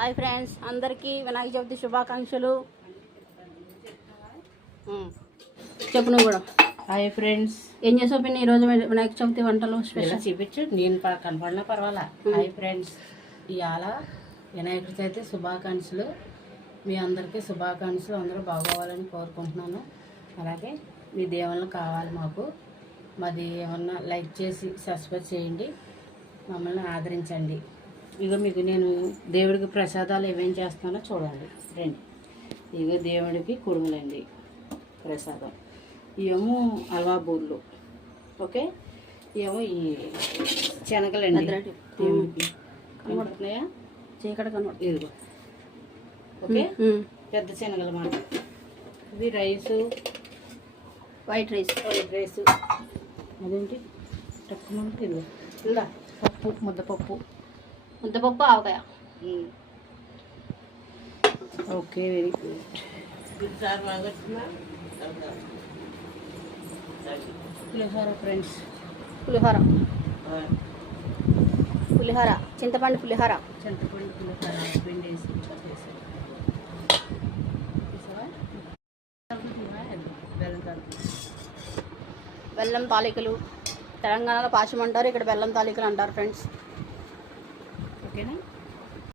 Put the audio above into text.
Hi friends అందరికీ వినాయక చవితి శుభాకాంక్షలు. చెప్పు నువ్వు కూడా. Hi friends. ఏం చేసావు పిన్ని ఈరోజు వినాయక చవితి వంటలు స్పెషల్? చూపించు నేను కనపడినా పర్వాలా. Hi friends. ఇవాళ వినాయకుడి చవితి శుభాకాంక్షలు. మీ అందరికీ శుభాకాంక్షలు. అందరూ బాగోవాలని కోరుకుంటున్నాను. అలాగే మీ దేవుళ్ళు కావాలి మాకు. మాది ఏమన్నా లైక్ చేసి సబ్స్క్రైబ్ చేయండి. మమ్మల్ని ఆదరించండి. ఇగో మీకు నేను దేవుడికి ప్రసాదాలు ఏమేం చేస్తానో చూడండి. రండి. ఇగో దేవుడికి కుడుములండి. ప్రసాదం. ఇవేమో హల్వా బూర్లు. ఓకే? ఏమో ఈ శనగలండి. కనబడుతున్నాయా? చీకటి కనబడు ఇదిగో. ఓకే. పెద్ద శనగలు మాట. ఇది rice. White rice. White rice. అదేంటి? తక్కువ ఇదిగో. ఇలా పప్పు ముద్దపప్పు. ముద్దపప్పు ఆవకాయ. Okay very good. పులిహోర ఫ్రెండ్స్. పులిహోర. పులిహోర చింతపండు పులిహోర. చింతపండు పులిహోర పిండి వేసి. బెల్లం తాలికలు. తెలంగాణలో పాశం అంటారు ఇక్కడ బెల్లం తాలికలు అంటారు ఫ్రెండ్స్. okay na?